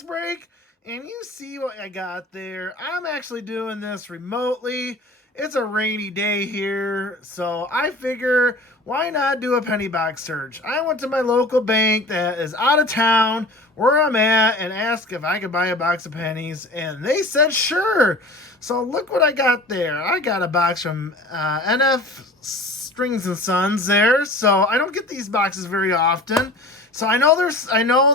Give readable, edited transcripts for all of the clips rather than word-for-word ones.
box break, and you see what I got there. I'm actually doing this remotely. It's a rainy day here, so I figure why not do a penny box search? I went to my local bank that is out of town where I'm at and asked if I could buy a box of pennies, and they said sure. So look what I got there. I got a box from NF Strings and Sons there. So I don't get these boxes very often. So I know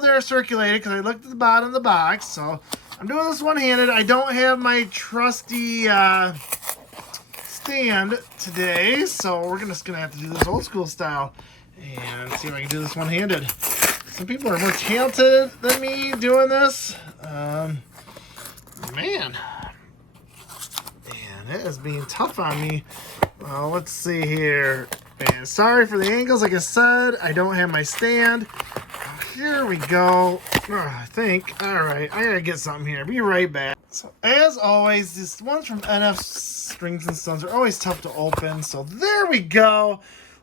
they're circulated because I looked at the bottom of the box. So I'm doing this one-handed. I don't have my trusty stand today, so we're just gonna have to do this old school style and see if I can do this one-handed. Some people are more talented than me doing this. Man, it is being tough on me. Well, let's see here. And sorry for the angles. Like I said, I don't have my stand. Here we go. I think. All right, I gotta get something here. Be right back. So as always, these ones from NF Strings and Sons are always tough to open. So there we go.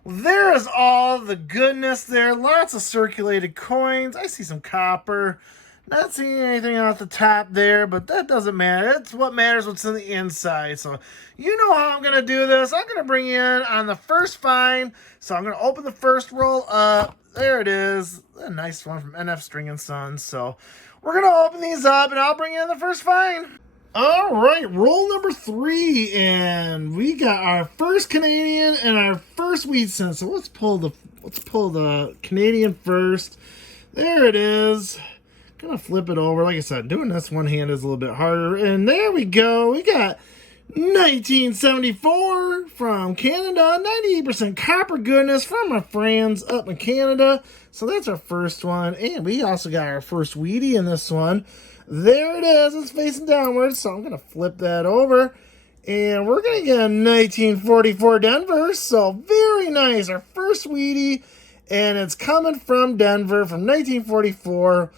There is all the goodness there. Lots of circulated coins. I see some copper. Not seeing anything off the top there, but that doesn't matter. That's what matters, what's in the inside. So you know how I'm going to do this. I'm going to bring you in on the first find. So I'm going to open the first roll up. There it is. A nice one from NF String and Sons. So we're going to open these up, and I'll bring you in the first find. All right, roll number 3, and we got our first Canadian and our first wheat cent. So let's pull the Canadian first. There it is. Gonna flip it over. Like I said, doing this one hand is a little bit harder. And there we go. We got 1974 from Canada. 98% copper goodness from our friends up in Canada. So that's our first one. And we also got our first Wheatie in this one. There it is. It's facing downwards. So I'm gonna flip that over. And we're gonna get a 1944 Denver. So very nice. Our first Wheatie. And it's coming from Denver from 1944.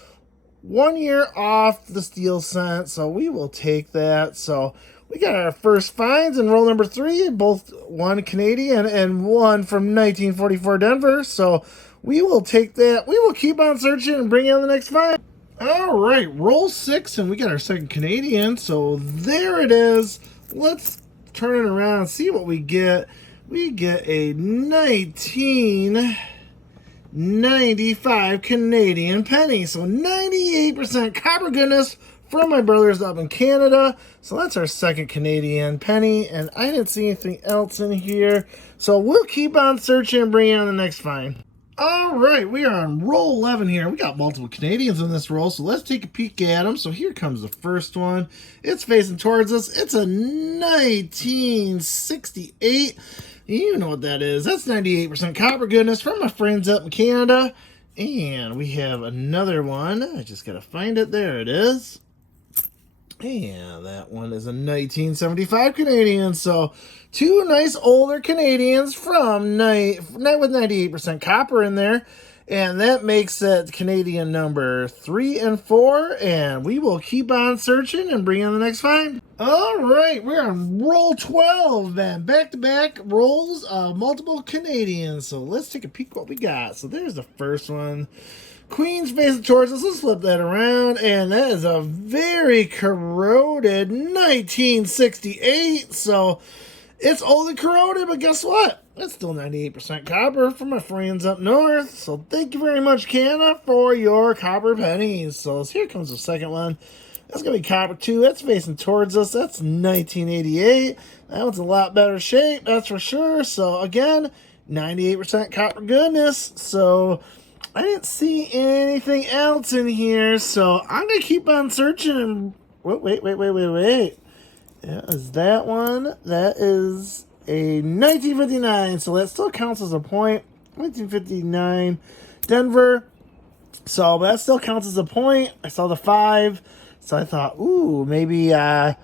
1 year off the steel cent, so we will take that. So we got our first finds in roll number 3, both one Canadian and one from 1944 Denver. So we will take that. We will keep on searching and bring in the next find. All right, roll 6, and we got our second Canadian. So there it is. Let's turn it around and see what we get. We get a 1995 Canadian penny. So 98% copper goodness from my brothers up in Canada. So that's our second Canadian penny. And I didn't see anything else in here. So we'll keep on searching and bring in the next find. All right, we are on roll 11 here. We got multiple Canadians in this roll, so let's take a peek at them. So here comes the first one. It's facing towards us. It's a 1968. You know what that is. That's 98% copper goodness from my friends up in Canada. And we have another one. I just got to find it. There it is. And that one is a 1975 Canadian. So two nice older Canadians from with 98% copper in there. And that makes it Canadian number 3 and 4. And we will keep on searching and bring in the next find. All right, we're on roll 12, then. Back-to-back rolls of multiple Canadians. So let's take a peek what we got. So there's the first one. Queen's facing towards us. Let's flip that around. And that is a very corroded 1968. So it's old and corroded, but guess what? It's still 98% copper from my friends up north. So thank you very much, Canada, for your copper pennies. So here comes the second one. That's going to be copper too. That's facing towards us. That's 1988. That one's a lot better shape, that's for sure. So again, 98% copper goodness. So I didn't see anything else in here. So I'm going to keep on searching. And wait. Yeah, is that one? That is a 1959, so that still counts as a point. 1959, Denver. So that still counts as a point. I saw the 5, so I thought, ooh, maybe we got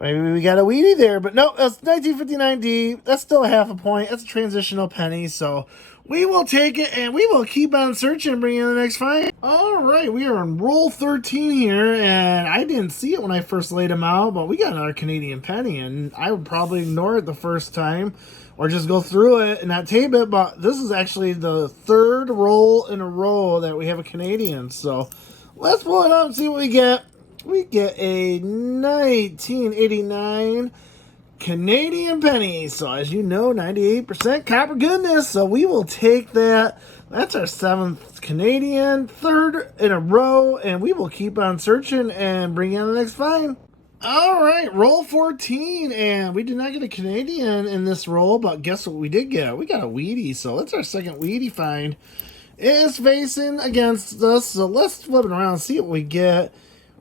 a Wheatie there. But no, that's 1959D. That's still a half a point. That's a transitional penny, so we will take it, and we will keep on searching and bring in the next find. All right, we are on roll 13 here, and I didn't see it when I first laid them out, but we got another Canadian penny, and I would probably ignore it the first time or just go through it and not tape it, but this is actually the third roll in a row that we have a Canadian, so Let's pull it up and see what we get. We get a 1989 Canadian penny. So as you know, 98% copper goodness. So we will take that. That's our 7th Canadian, 3rd in a row, and we will keep on searching and bring in the next find. All right, roll 14, and we did not get a Canadian in this roll, but guess what we did get? We got a Wheaties, so that's our second Wheatie find. It is facing against us, so let's flip it around and see what we get.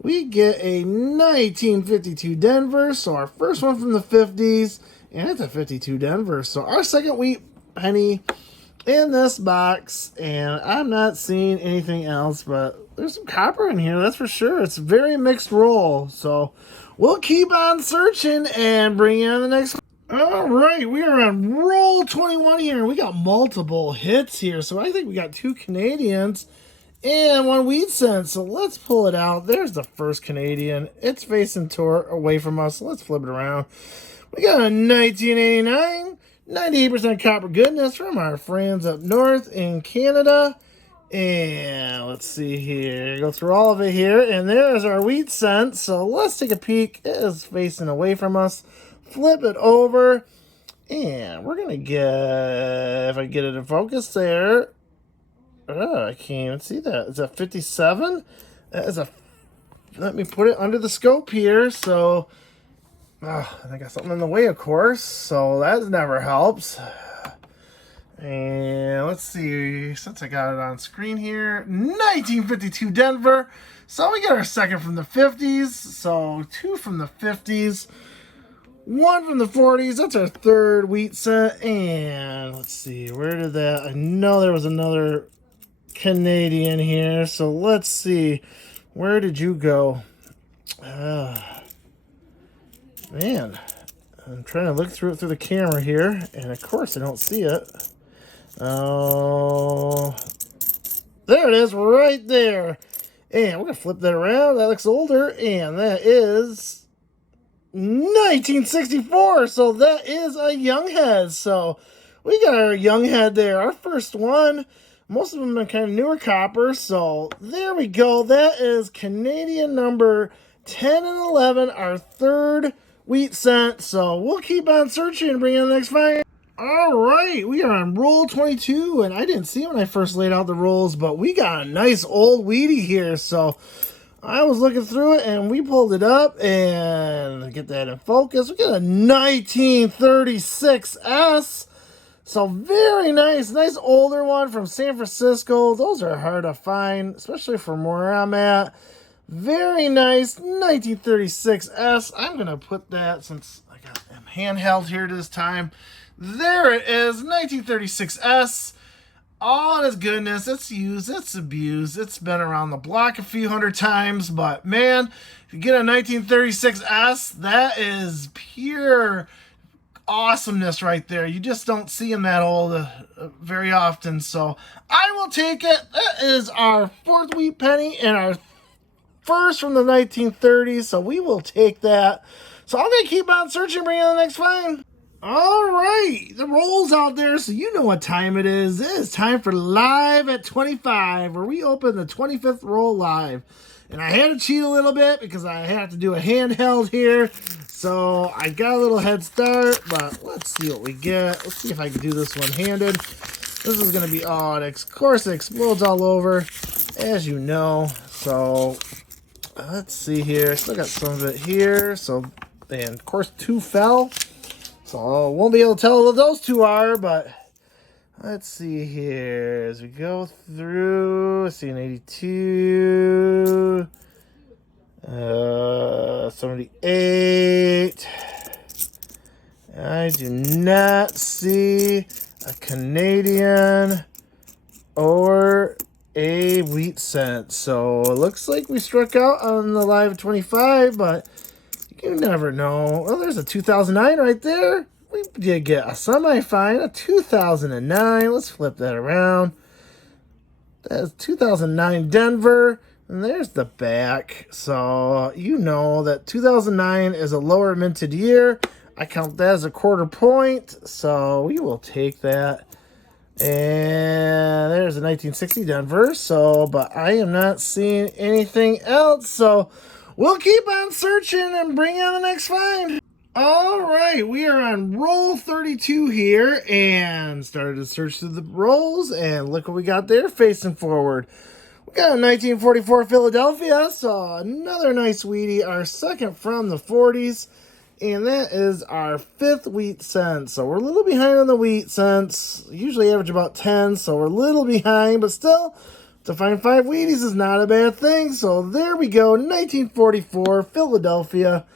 We get a 1952 Denver, so our first one from the 50s, and it's a 52 Denver. So our second wheat penny in this box, and I'm not seeing anything else, but there's some copper in here, that's for sure. It's a very mixed roll, so we'll keep on searching and bring in the next one. All right, we are on roll 21 here, and we got multiple hits here, so I think we got 2 Canadians and 1 wheat cent. So let's pull it out. There's the first Canadian. It's facing away from us. So let's flip it around. We got a 1989, 98% copper goodness from our friends up north in Canada. And let's see here. Go through all of it here. And there's our wheat cent. So let's take a peek. It is facing away from us. Flip it over. And we're going to get, if I get it in focus there. Oh, I can't even see that. Is that 57? That is a, let me put it under the scope here. So, I got something in the way, of course. So that never helps. And let's see, since I got it on screen here, 1952 Denver. So we got our second from the 50s. So 2 from the 50s. 1 from the 40s. That's our third wheat cent. And let's see, where did that? I know there was another Canadian here. So let's see, where did you go? Man, I'm trying to look through it through the camera here, and of course I don't see it. Oh, there it is, right there. And we're gonna flip that around. That looks older, and that is 1964, so that is a young head. So we got our young head there, our first one. Most of them are kind of newer copper, so there we go. That is Canadian number 10 and 11, our third wheat cent. So we'll keep on searching and bring in the next find. All right, we are on roll 22, and I didn't see it when I first laid out the rolls, but we got a nice old Wheatie here. So I was looking through it, and we pulled it up, and get that in focus. We got a 1936S. So very nice, nice older one from San Francisco. Those are hard to find, especially from where I'm at. Very nice 1936S. I'm going to put that, since I got them handheld here this time. There it is, 1936S. All its goodness. It's used, it's abused. It's been around the block a few hundred times. But man, if you get a 1936S, that is pure awesomeness right there. You just don't see them that old very often. So I will take it. That is our fourth wheat penny and our first from the 1930s. So we will take that. So I'm going to keep on searching, bring in the next find. All right, the roll's out there, so you know what time it is. It is time for Live at 25, where we open the 25th roll live. And I had to cheat a little bit because I had to do a handheld here. So I got a little head start, but let's see what we get. Let's see if I can do this one-handed. This is going to be, of course it explodes all over, as you know. So let's see here. I still got some of it here. So, and of course 2 fell. So I won't be able to tell what those 2 are, but let's see here as we go through. Let's see, an 82, 78. I do not see a Canadian or a wheat cent. So it looks like we struck out on the Live 25, but you never know. Well, there's a 2009 right there. We did get a semi-fine, a 2009. Let's flip that around. That's 2009 Denver. And there's the back. So you know that 2009 is a lower minted year. I count that as a quarter point. So we will take that. And there's a 1960 Denver. So, but I am not seeing anything else. So we'll keep on searching and bring on the next find. All right, we are on roll 32 here and started to search through the rolls, and look what we got there facing forward. We got a 1944 Philadelphia, so another nice Wheatie, our second from the 40s, and that is our 5th wheat cent. So we're a little behind on the wheat cents, usually average about 10, so we're a little behind, but still, to find 5 Wheaties is not a bad thing. So there we go, 1944 Philadelphia.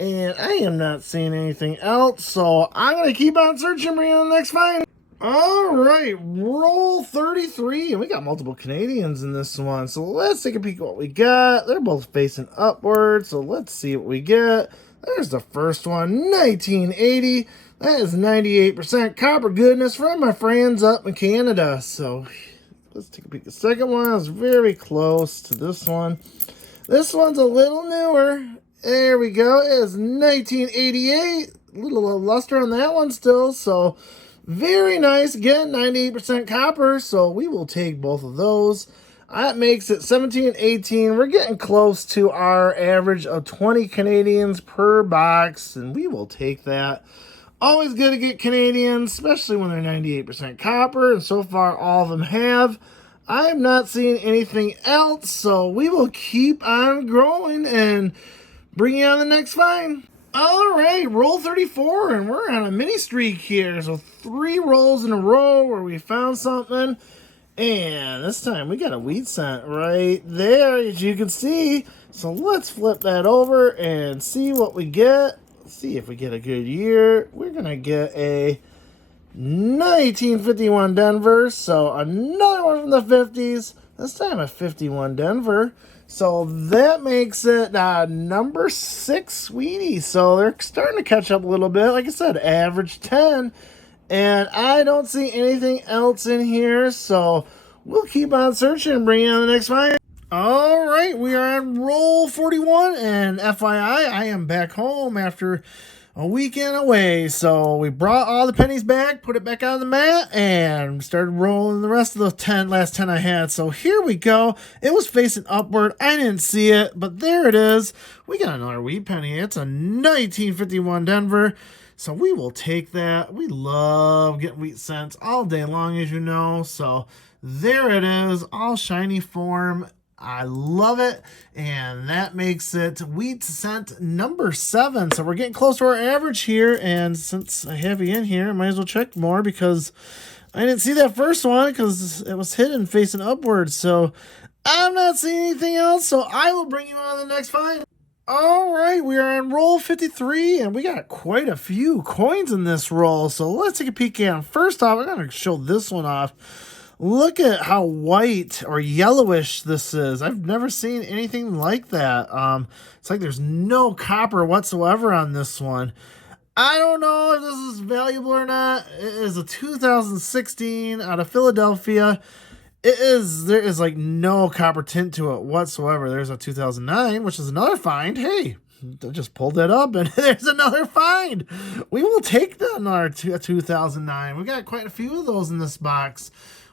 And I am not seeing anything else, so I'm going to keep on searching, bringing on the next find. All right, roll 33, and we got multiple Canadians in this one. So let's take a peek at what we got. They're both facing upward, so let's see what we get. There's the first one, 1980. That is 98% copper goodness from my friends up in Canada. So let's take a peek at the second one. It's very close to this one. This one's a little newer. There we go. It is 1988. A little luster on that one still. So very nice. Again, 98% copper. So we will take both of those. That makes it 17 and 18. We're getting close to our average of 20 Canadians per box. And we will take that. Always good to get Canadians, especially when they're 98% copper. And so far, all of them have. I'm not seeing anything else. So we will keep on growing and bring you on the next find. All right, roll 34, and we're on a mini streak here. So 3 rolls in a row where we found something. And this time we got a wheat cent right there, as you can see. So let's flip that over and see what we get. See if we get a good year. We're going to get a 1951 Denver. So another one from the 50s. This time a 51 Denver. So that makes it number 6 Wheaties. So they're starting to catch up a little bit. Like I said, average 10. And I don't see anything else in here. So we'll keep on searching and bring you on the next find. All right, we are on roll 41. And FYI, I am back home after a weekend away. So we brought all the pennies back, put it back on the mat, and started rolling the rest of the last 10 I had. So here we go. It was facing upward. I didn't see it, but there it is. We got another wheat penny. It's a 1951 Denver. So we will take that. We love getting wheat cents all day long, as you know. So there it is, all shiny form. I love it, and that makes it wheat cent number 7. So we're getting close to our average here, and since I have you in here, I might as well check more because I didn't see that first one because it was hidden facing upwards. So I'm not seeing anything else, so I will bring you on the next find. All right, we are on roll 53, and we got quite a few coins in this roll. So let's take a peek at them. First off, I'm going to show this one off. Look at how white or yellowish this is. I've never seen anything like that. It's like there's no copper whatsoever on this one. I don't know if this is valuable or not. It is a 2016 out of Philadelphia. There is like no copper tint to it whatsoever. There's a 2009, which is another find. Hey, I just pulled that up and there's another find. We will take another 2009. We got quite a few of those in this box.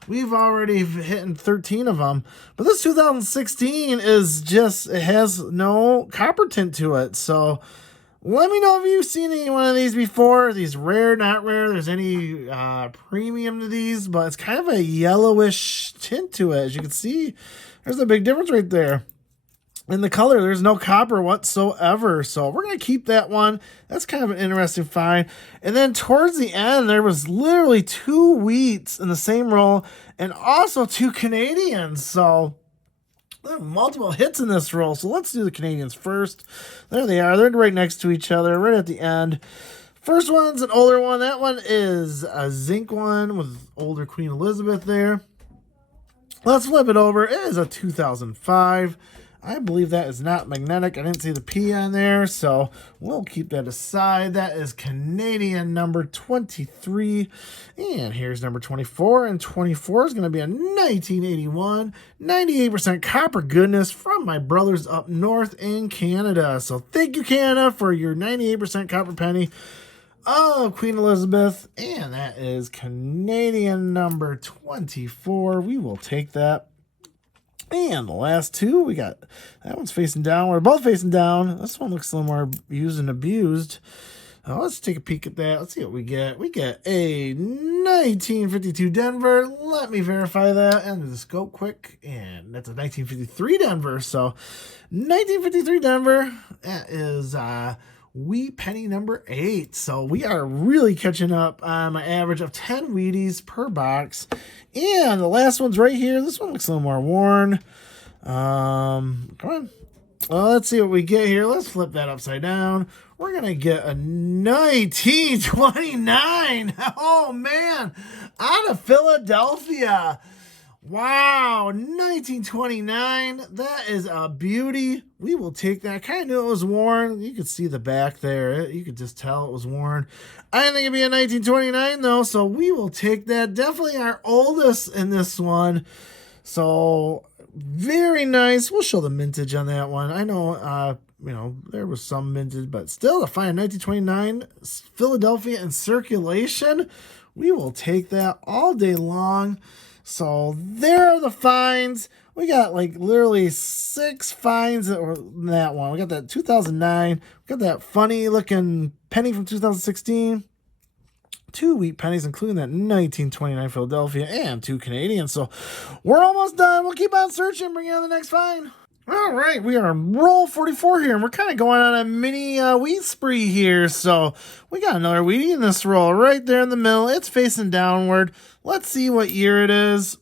We've already hit 13 of them. But this 2016 is just, it has no copper tint to it. So let me know if you've seen any one of these before. Are these rare, not rare? There's any premium to these, but it's kind of a yellowish tint to it. As you can see, there's a big difference right there. In the color, there's no copper whatsoever. So we're going to keep that one. That's kind of an interesting find. And then towards the end, there was literally 2 wheats in the same roll and also 2 Canadians. So there are multiple hits in this roll. So let's do the Canadians first. There they are. They're right next to each other, right at the end. First one's an older one. That one is a zinc one with older Queen Elizabeth there. Let's flip it over. It is a 2005. I believe that is not magnetic. I didn't see the P on there, so we'll keep that aside. That is Canadian number 23. And here's number 24. And 24 is going to be a 1981, 98% copper goodness from my brothers up north in Canada. So thank you, Canada, for your 98% copper penny. of Queen Elizabeth, and that is Canadian number 24. We will take that. And the last two, we got that one's facing down. We're both facing down. This one looks a little more used and abused. Let's take a peek at that. Let's see what we get. We get a 1952 Denver. Let me verify that and the scope quick. And that's a 1953 Denver. So 1953 Denver. That is Wheat Penny number 8. So we are really catching up on my average of 10 Wheaties per box. And the last one's right here. This one looks a little more worn. Come on. Well, let's see what we get here. Let's flip that upside down. We're going to get a 1929. Oh, man. Out of Philadelphia. Wow. 1929. That is a beauty. We will take that. I kind of knew it was worn. You could see the back there. You could just tell it was worn. I didn't think it'd be a 1929, though, so we will take that. Definitely our oldest in this one. So, very nice. We'll show the mintage on that one. I know, there was some minted, but still to find 1929 Philadelphia in circulation, we will take that all day long. So there are the finds. We got like literally 6 finds that were in that one. We got that 2009. We got that funny looking penny from 2016. 2 wheat pennies, including that 1929 Philadelphia, and 2 Canadian. So we're almost done. We'll keep on searching. Bring you on the next find. All right, we are on roll 44 here, and we're kind of going on a mini wheat spree here. So we got another Wheatie in this roll right there in the middle. It's facing downward. Let's see what year it is.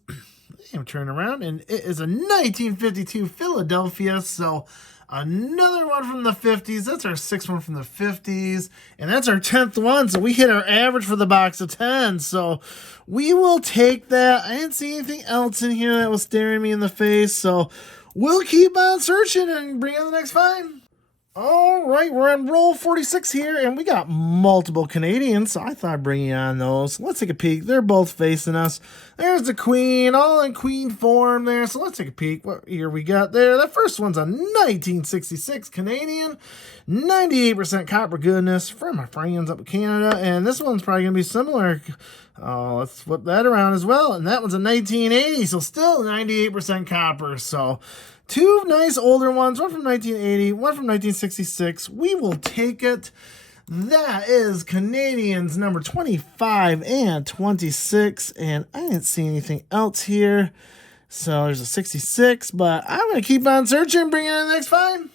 I'm turning around, and it is a 1952 Philadelphia. So another one from the 50s. That's our 6th one from the 50s. And that's our 10th one. So we hit our average for the box of 10. So we will take that. I didn't see anything else in here that was staring me in the face. So we'll keep on searching and bring on the next find. All right, we're on roll 46 here, and we got multiple Canadians, so I thought I'd bring you on those. Let's take a peek. They're both facing us. There's the Queen, all in Queen form there, so let's take a peek. What year we got there? That first one's a 1966 Canadian, 98% copper goodness from my friends up in Canada, and this one's probably going to be similar. Let's flip that around as well, and that one's a 1980, so still 98% copper, so 2 nice older ones, one from 1980, one from 1966. We will take it. That is Canadians number 25 and 26. And I didn't see anything else here. So there's a 66, but I'm going to keep on searching and bring in the next find.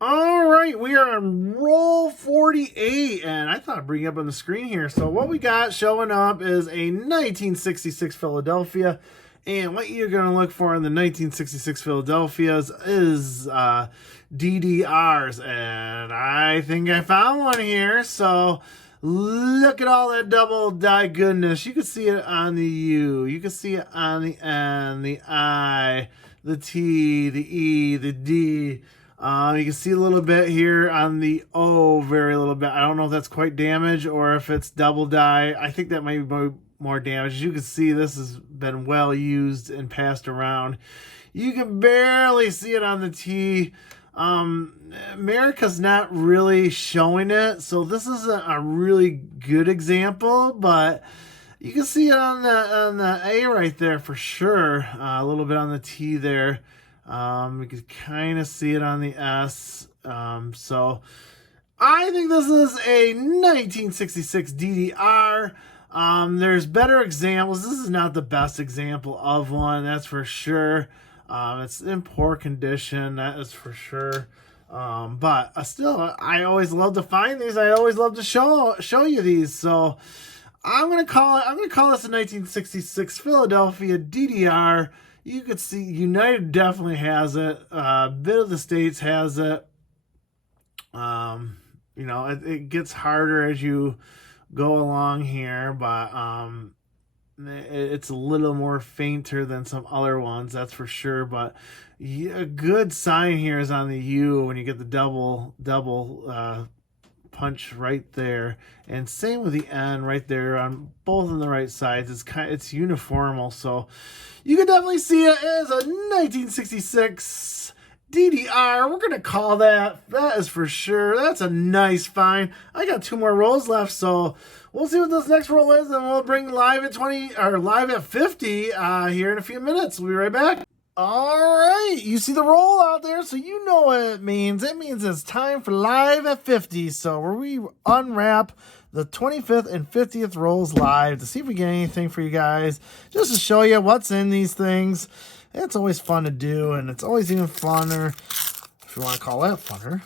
All right, we are on roll 48, and I thought I'd bring it up on the screen here. So what we got showing up is a 1966 Philadelphia. And what you're going to look for in the 1966 Philadelphias is DDRs. And I think I found one here. So look at all that double die goodness. You can see it on the U. You can see it on the N, the I, the T, the E, the D. You can see a little bit here on the O, very little bit. I don't know if that's quite damage or if it's double die. I think that might be more damage. As you can see, this has been well used and passed around. You can barely see it on the T. America's not really showing it, so this is a really good example, but you can see it on the A right there for sure. A little bit on the T there. You can kind of see it on the S. So I think this is a 1966 DDR. There's better examples. This is not the best example of one, that's for sure. It's in poor condition, that is for sure. But still, I always love to find these. I always love to show you these. So I'm gonna call this a 1966 Philadelphia DDR. You could see United definitely has it. A bit of the States has it. It gets harder as you go along here, but it's a little more fainter than some other ones, that's for sure. But a good sign here is on the U when you get the double punch right there, and same with the N right there on both on the right sides. It's uniformal, so you can definitely see it as a 1966 DDR, we're going to call that. That is for sure. That's a nice find. I got 2 more rolls left, so we'll see what this next roll is, and we'll bring live at 20 or live at 50 here in a few minutes. We'll be right back. All right, you see the roll out there, so you know what it means. It means it's time for live at 50. So where we unwrap the 25th and 50th rolls live to see if we get anything for you guys, just to show you what's in these things. It's always fun to do, and it's always even funner, if you want to call that funner.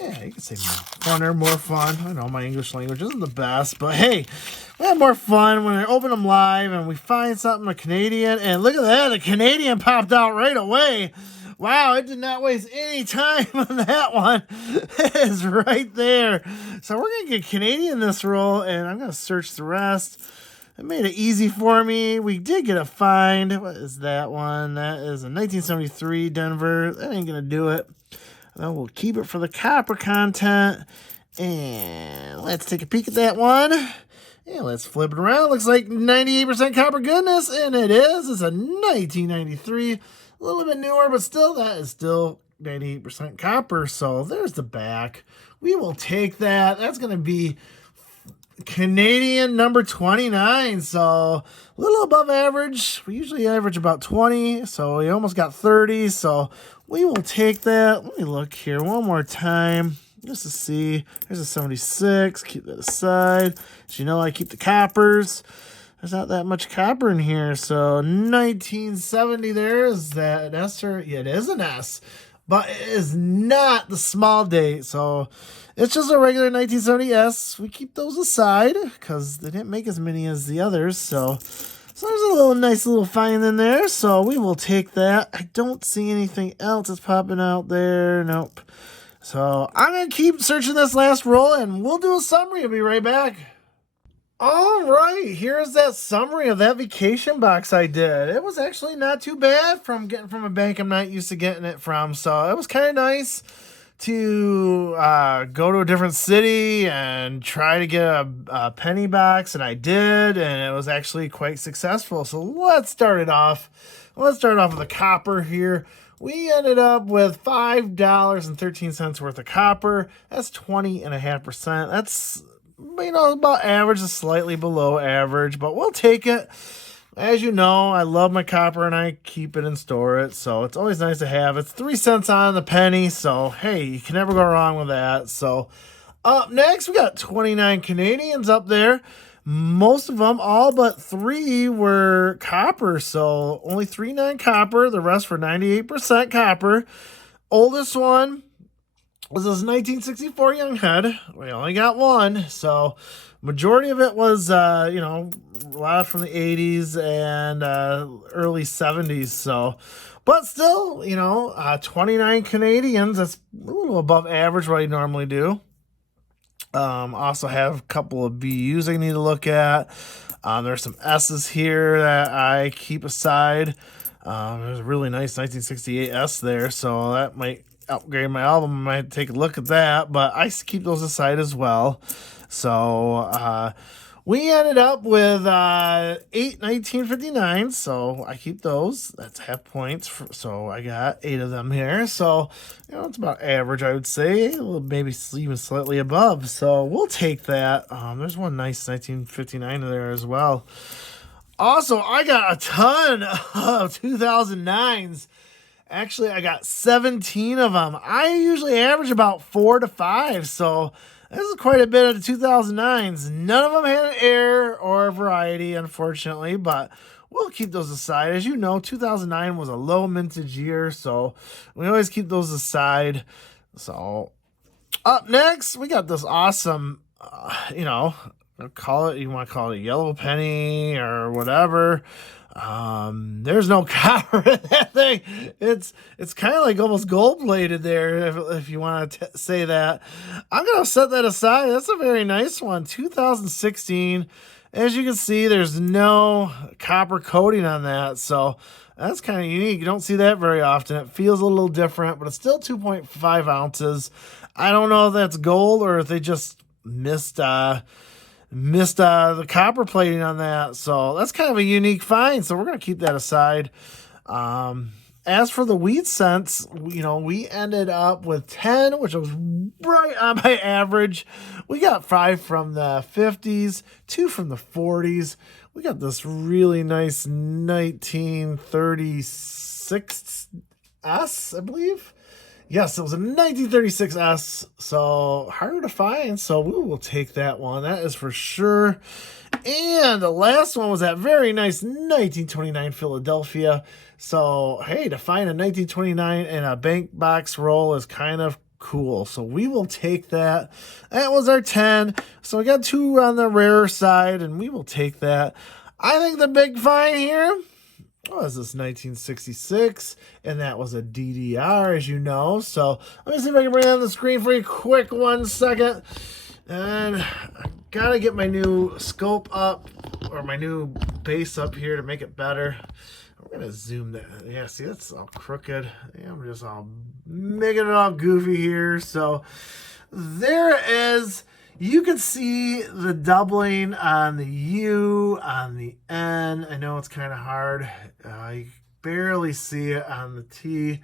Yeah, you can say more funner, more fun. I know my English language isn't the best, but hey, we have more fun when we open them live and we find something, a Canadian, and look at that, the Canadian popped out right away. Wow, it did not waste any time on that one. It is right there. So we're going to get Canadian this roll, and I'm going to search the rest. It made it easy for me. We did get a find. What is that one? That is a 1973 Denver. That ain't going to do it. Then we'll keep it for the copper content. And let's take a peek at that one. And let's flip it around. Looks like 98% copper goodness. And it is. It's a 1993. A little bit newer, but still, that is still 98% copper. So there's the back. We will take that. That's going to be Canadian number 29, so a little above average. We usually average about 20, so we almost got 30, so we will take that. Let me look here one more time just to see. There's a 76. Keep that aside. As you know, I keep the coppers. There's not that much copper in here, so 1970 there. Is that an S or? Yeah, it is an S, but it is not the small date, so it's just a regular 1970S. We keep those aside because they didn't make as many as the others. So there's a little nice little find in there. So we will take that. I don't see anything else that's popping out there. Nope. So I'm going to keep searching this last roll, and we'll do a summary. I'll be right back. All right, here's that summary of that vacation box I did. It was actually not too bad from getting from a bank I'm not used to getting it from. So it was kind of nice to go to a different city and try to get a penny box, and I did, and it was actually quite successful. So let's start it off. Let's start off with a copper here. We ended up with $5.13 worth of copper. That's 20.5%. That's, you know, about average, is slightly below average, but we'll take it. As you know, I love my copper and I keep it and store it, so it's always nice to have. It's 3 cents on the penny, so hey, you can never go wrong with that. So up next, we got 29 Canadians up there. Most of them, all but 3 were copper, so only 3 non-copper. The rest were 98% copper. Oldest one was this 1964 Young Head. We only got 1, so majority of it was, you know, a lot from the 80s and early 70s. So, but still, you know, 29 Canadians. That's a little above average what I normally do. Also have a couple of BUs I need to look at. There's some S's here that I keep aside. There's a really nice 1968 S there, so that might upgrade my album. I might take a look at that, but I keep those aside as well. So we ended up with 8 1959, so I keep those. That's half points, so I got 8 of them here. So, you know, it's about average, I would say, maybe even slightly above. So we'll take that. There's one nice 1959 in there as well. Also, I got a ton of 2009s. Actually, I got 17 of them. I usually average about 4 to 5, so this is quite a bit of the 2009s. None of them had an error or a variety, unfortunately, but we'll keep those aside. As you know, 2009 was a low mintage year, so we always keep those aside. So up next, we got this awesome, you know, you want to call it a yellow penny or whatever. There's no copper in that thing. It's kind of like almost gold plated there, if you want to say that. I'm gonna set that aside. That's a very nice one. 2016. As you can see, there's no copper coating on that, so that's kind of unique. You don't see that very often. It feels a little different, but it's still 2.5 ounces. I don't know if that's gold or if they just missed the copper plating on that, so that's kind of a unique find, so we're going to keep that aside. as for the wheat cents, we ended up with 10, which was right on my average. We got 5 from the 50s, 2 from the 40s. We got this really nice 1936 S, I believe. Yes, it was a 1936S, so harder to find, so we will take that one. That is for sure. And the last one was that very nice 1929 Philadelphia. So, hey, to find a 1929 in a bank box roll is kind of cool. So we will take that. That was our 10. So we got 2 on the rarer side, and we will take that. I think the big find here was this 1966, and that was a DDR, as you know. So let me see if I can bring it on the screen for you quick 1 second. And I gotta get my new scope up, or my new base up here to make it better. I'm gonna zoom that. Yeah, see, that's all crooked. Yeah, I'm just all making it all goofy here. So there it is. You can see the doubling on the U, on the N. I know it's kind of hard. You barely see it on the T.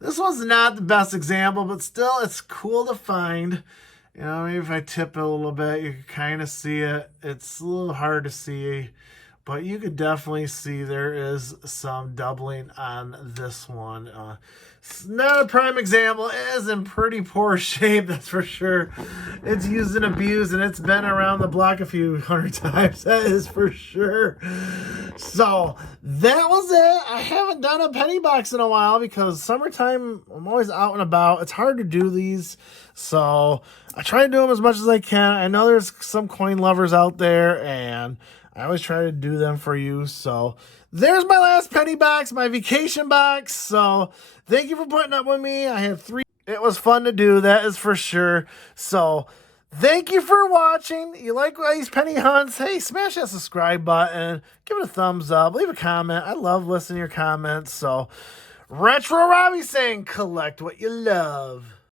This one's not the best example, but still, it's cool to find. Maybe if I tip it a little bit, you can kind of see it. It's a little hard to see, but you could definitely see there is some doubling on this one. It's not a prime example. It is in pretty poor shape, that's for sure. It's used and abused, and it's been around the block a few hundred times. That is for sure. So that was it. I haven't done a penny box in a while because summertime, I'm always out and about. It's hard to do these, so I try to do them as much as I can. I know there's some coin lovers out there, and I always try to do them for you. So there's my last penny box, my vacation box. So thank you for putting up with me. I had 3. It was fun to do, that is for sure. So thank you for watching. You like these penny hunts? Hey, smash that subscribe button. Give it a thumbs up. Leave a comment. I love listening to your comments. So Retro Robbie saying, collect what you love.